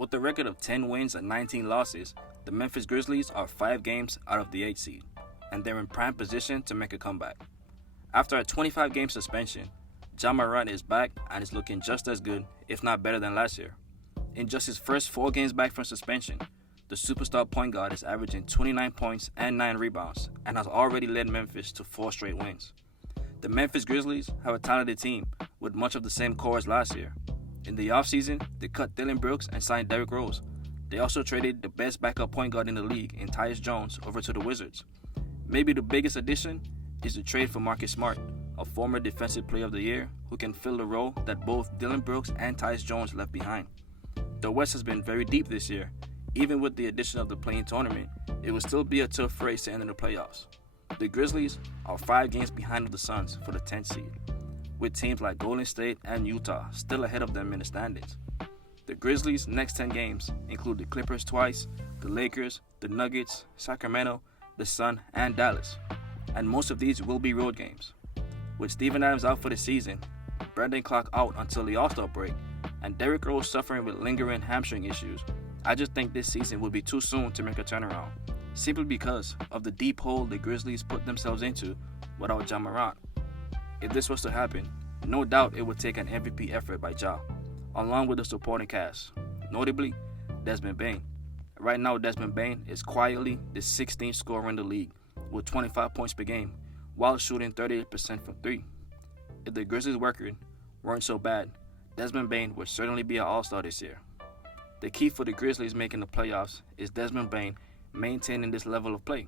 With a record of 10 wins and 19 losses, the Memphis Grizzlies are 5 games out of the 8th seed, and they're in prime position to make a comeback. After a 25-game suspension, Ja Morant is back and is looking just as good, if not better than last year. In just his first 4 games back from suspension, the superstar point guard is averaging 29 points and 9 rebounds and has already led Memphis to 4 straight wins. The Memphis Grizzlies have a talented team with much of the same core as last year. In the offseason, they cut Dillon Brooks and signed Derrick Rose. They also traded the best backup point guard in the league in Tyus Jones over to the Wizards. Maybe the biggest addition is the trade for Marcus Smart, a former Defensive Player of the Year who can fill the role that both Dillon Brooks and Tyus Jones left behind. The West has been very deep this year. Even with the addition of the play-in tournament, it will still be a tough race to enter the playoffs. The Grizzlies are 5 games behind of the Suns for the 10th seed, with teams like Golden State and Utah still ahead of them in the standings. The Grizzlies' next 10 games include the Clippers twice, the Lakers, the Nuggets, Sacramento, the Sun, and Dallas, and most of these will be road games. With Steven Adams out for the season, Brandon Clark out until the All-Star break, and Derrick Rose suffering with lingering hamstring issues, I just think this season will be too soon to make a turnaround, simply because of the deep hole the Grizzlies put themselves into without Ja Morant. If this was to happen, no doubt it would take an MVP effort by Ja, along with the supporting cast, notably Desmond Bane. Right now, Desmond Bane is quietly the 16th scorer in the league with 25 points per game while shooting 38% from 3. If the Grizzlies' record weren't so bad, Desmond Bane would certainly be an All-Star this year. The key for the Grizzlies making the playoffs is Desmond Bane maintaining this level of play.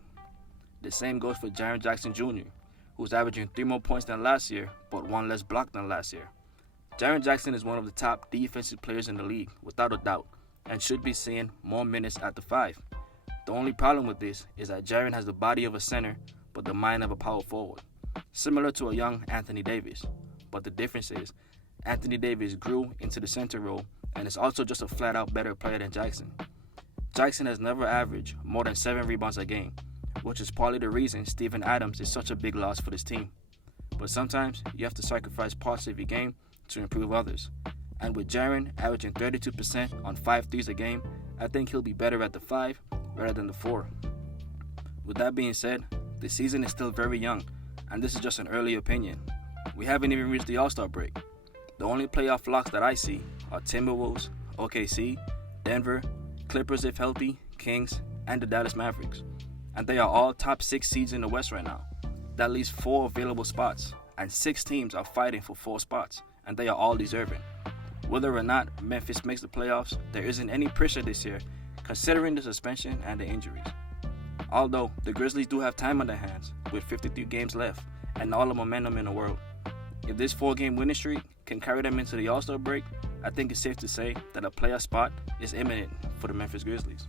The same goes for Jaren Jackson Jr., who's averaging 3 more points than last year, but 1 less block than last year. Jaren Jackson is one of the top defensive players in the league, without a doubt, and should be seeing more minutes at the 5. The only problem with this is that Jaren has the body of a center, but the mind of a power forward, similar to a young Anthony Davis. But the difference is, Anthony Davis grew into the center role and is also just a flat-out better player than Jackson. Jackson has never averaged more than 7 rebounds a game, which is partly the reason Steven Adams is such a big loss for this team. But sometimes you have to sacrifice parts of your game to improve others. And with Jaren averaging 32% on 5 threes a game, I think he'll be better at the 5 rather than the 4. With that being said, the season is still very young, and this is just an early opinion. We haven't even reached the All-Star break. The only playoff locks that I see are Timberwolves, OKC, Denver, Clippers if healthy, Kings, and the Dallas Mavericks. And they are all top 6 seeds in the West right now. That leaves 4 available spots, and 6 teams are fighting for 4 spots, and they are all deserving. Whether or not Memphis makes the playoffs, there isn't any pressure this year, considering the suspension and the injuries. Although the Grizzlies do have time on their hands, with 53 games left and all the momentum in the world. If this 4-game winning streak can carry them into the All-Star break, I think it's safe to say that a playoff spot is imminent for the Memphis Grizzlies.